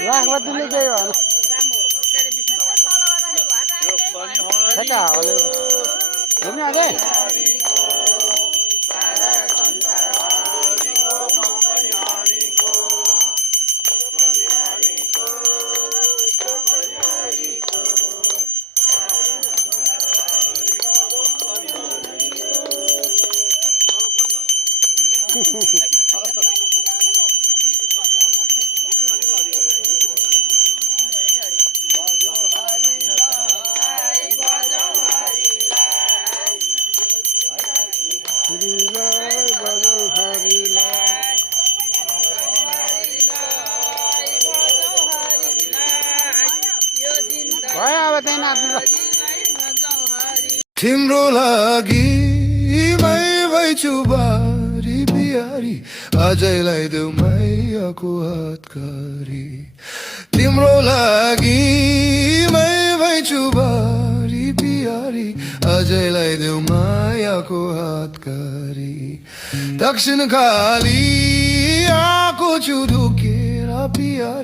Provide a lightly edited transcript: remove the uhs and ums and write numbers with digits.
राखबतीले केही भएन ठ्याक्का हल्यो घुम्ने आगे भयो अब त्यही नाच्नु ल तिम्रो लागि मै भइछु बारी बिहारी अझैलाई देऊ मायाको हातकारी तिम्रो लागि मै भइछु बारी बिहारी अझैलाई देऊ मायाको हातकारी दक्षिण काली आएको छु ढुकेर बिहारी